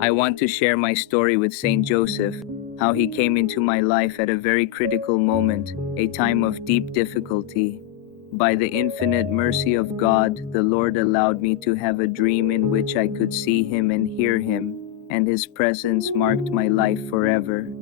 I want to share my story with Saint Joseph, how he came into my life at a very critical moment, a time of deep difficulty. By the infinite mercy of God, the Lord allowed me to have a dream in which I could see him and hear him, and his presence marked my life forever.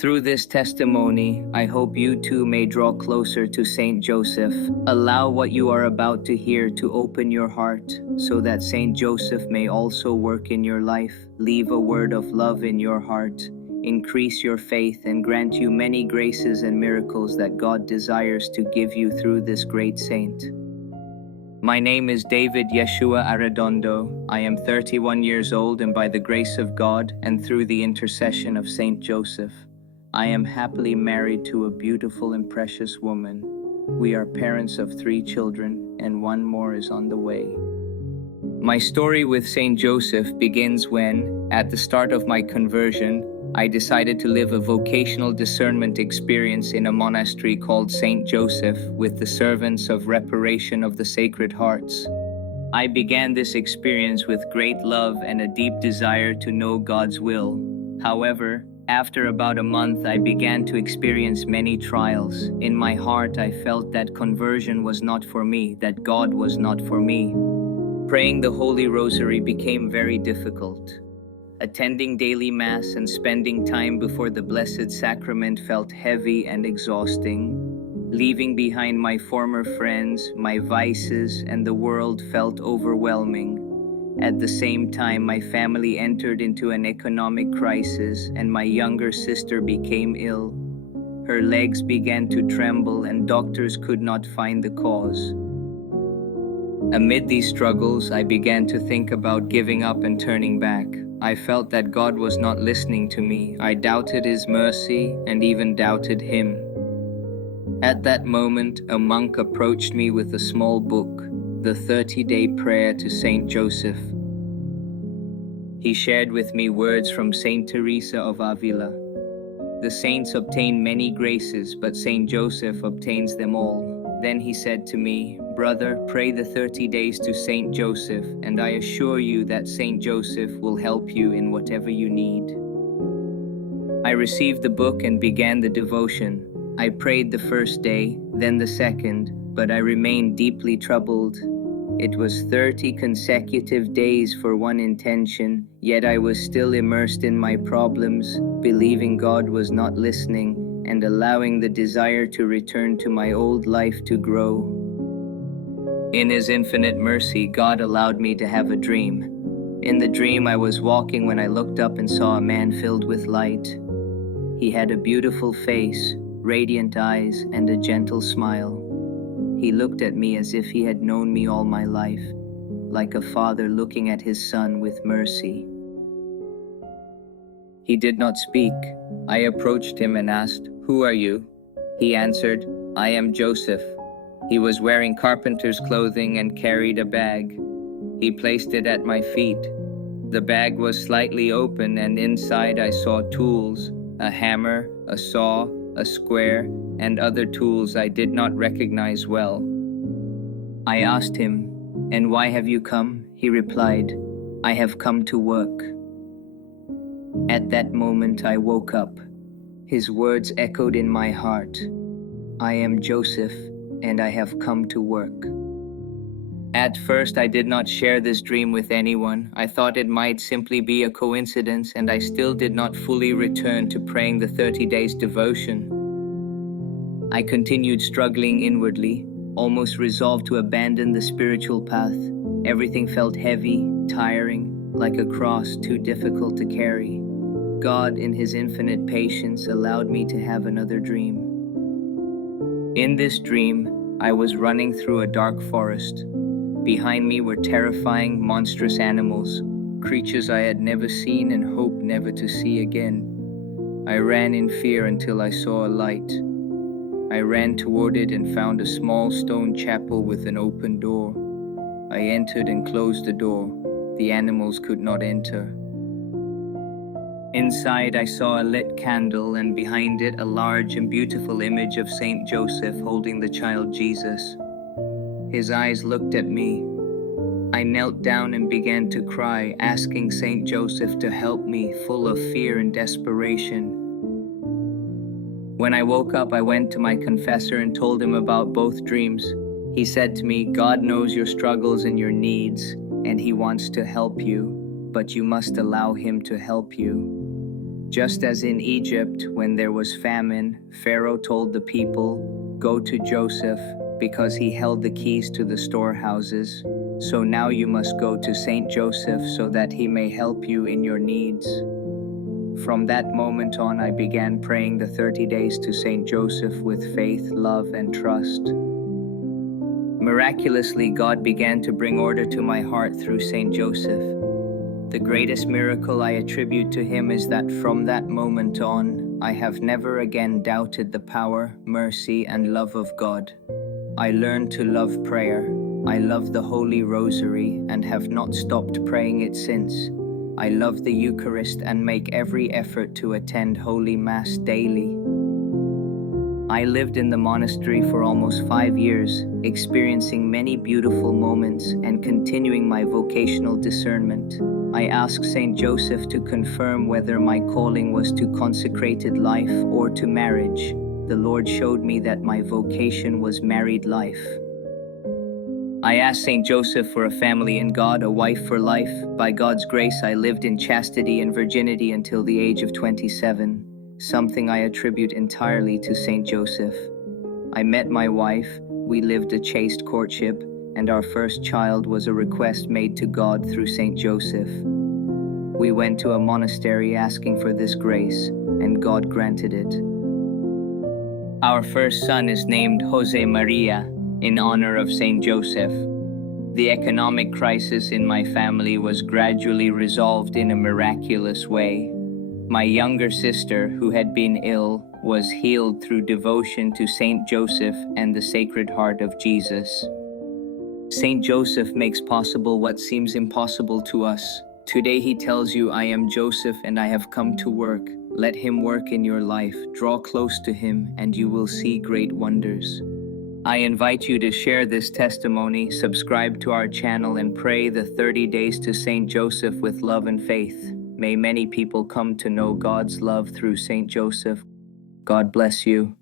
Through this testimony, I hope you too may draw closer to Saint Joseph. Allow what you are about to hear to open your heart, so that Saint Joseph may also work in your life, leave a word of love in your heart, increase your faith, and grant you many graces and miracles that God desires to give you through this great saint. My name is David Yeshua Arredondo. I am 31 years old, and by the grace of God and through the intercession of Saint Joseph, I am happily married to a beautiful and precious woman. We are parents of 3 children, and 1 more is on the way. My story with Saint Joseph begins when, at the start of my conversion, I decided to live a vocational discernment experience in a monastery called Saint Joseph with the servants of Reparation of the Sacred Hearts. I began this experience with great love and a deep desire to know God's will. However, after about a month, I began to experience many trials. In my heart, I felt that conversion was not for me, that God was not for me. Praying the Holy Rosary became very difficult. Attending daily Mass and spending time before the Blessed Sacrament felt heavy and exhausting. Leaving behind my former friends, my vices, and the world felt overwhelming. At the same time, my family entered into an economic crisis, and my younger sister became ill. Her legs began to tremble, and doctors could not find the cause. Amid these struggles, I began to think about giving up and turning back. I felt that God was not listening to me. I doubted His mercy and even doubted Him. At that moment, a monk approached me with a small book, the 30-Day Prayer to Saint Joseph. He shared with me words from Saint Teresa of Avila. The saints obtain many graces, but Saint Joseph obtains them all. Then he said to me, "Brother, pray the 30 days to Saint Joseph, and I assure you that Saint Joseph will help you in whatever you need." I received the book and began the devotion. I prayed the first day, then the second, but I remained deeply troubled. It was 30 consecutive days for one intention, yet I was still immersed in my problems, believing God was not listening, and allowing the desire to return to my old life to grow. In His infinite mercy, God allowed me to have a dream. In the dream, I was walking when I looked up and saw a man filled with light. He had a beautiful face, radiant eyes, and a gentle smile. He looked at me as if he had known me all my life, like a father looking at his son with mercy. He did not speak. I approached him and asked, "Who are you?" He answered, "I am Joseph." He was wearing carpenter's clothing and carried a bag. He placed it at my feet. The bag was slightly open, and inside I saw tools, a hammer, a saw, a square, and other tools I did not recognize well. I asked him, "And why have you come?" He replied, "I have come to work." At that moment I woke up. His words echoed in my heart. I am Joseph, and I have come to work. At first, I did not share this dream with anyone. I thought it might simply be a coincidence, and I still did not fully return to praying the 30 days devotion. I continued struggling inwardly, almost resolved to abandon the spiritual path. Everything felt heavy, tiring, like a cross too difficult to carry. God, in His infinite patience, allowed me to have another dream. In this dream, I was running through a dark forest. Behind me were terrifying, monstrous animals, creatures I had never seen and hoped never to see again. I ran in fear until I saw a light. I ran toward it and found a small stone chapel with an open door. I entered and closed the door. The animals could not enter. Inside, I saw a lit candle, and behind it a large and beautiful image of Saint Joseph holding the child Jesus. His eyes looked at me. I knelt down and began to cry, asking Saint Joseph to help me, full of fear and desperation. When I woke up, I went to my confessor and told him about both dreams. He said to me, "God knows your struggles and your needs, and He wants to help you, but you must allow Him to help you." Just as in Egypt, when there was famine, Pharaoh told the people, "Go to Joseph, because he held the keys to the storehouses. So now you must go to Saint Joseph so that he may help you in your needs." From that moment on, I began praying the 30 days to Saint Joseph with faith, love, and trust. Miraculously, God began to bring order to my heart through Saint Joseph. The greatest miracle I attribute to him is that from that moment on, I have never again doubted the power, mercy, and love of God. I learned to love prayer. I love the Holy Rosary and have not stopped praying it since. I love the Eucharist and make every effort to attend Holy Mass daily. I lived in the monastery for almost 5 years, experiencing many beautiful moments and continuing my vocational discernment. I asked Saint Joseph to confirm whether my calling was to consecrated life or to marriage. The Lord showed me that my vocation was married life. I asked Saint Joseph for a family in God, a wife for life. By God's grace, I lived in chastity and virginity until the age of 27, something I attribute entirely to Saint Joseph. I met my wife, we lived a chaste courtship, and our first child was a request made to God through Saint Joseph. We went to a monastery asking for this grace, and God granted it. Our first son is named Jose Maria, in honor of Saint Joseph. The economic crisis in my family was gradually resolved in a miraculous way. My younger sister, who had been ill, was healed through devotion to Saint Joseph and the Sacred Heart of Jesus. Saint Joseph makes possible what seems impossible to us. Today he tells you, "I am Joseph and I have come to work." Let him work in your life. Draw close to him and you will see great wonders. I invite you to share this testimony, subscribe to our channel, and pray the 30 days to Saint Joseph with love and faith. May many people come to know God's love through Saint Joseph. God bless you.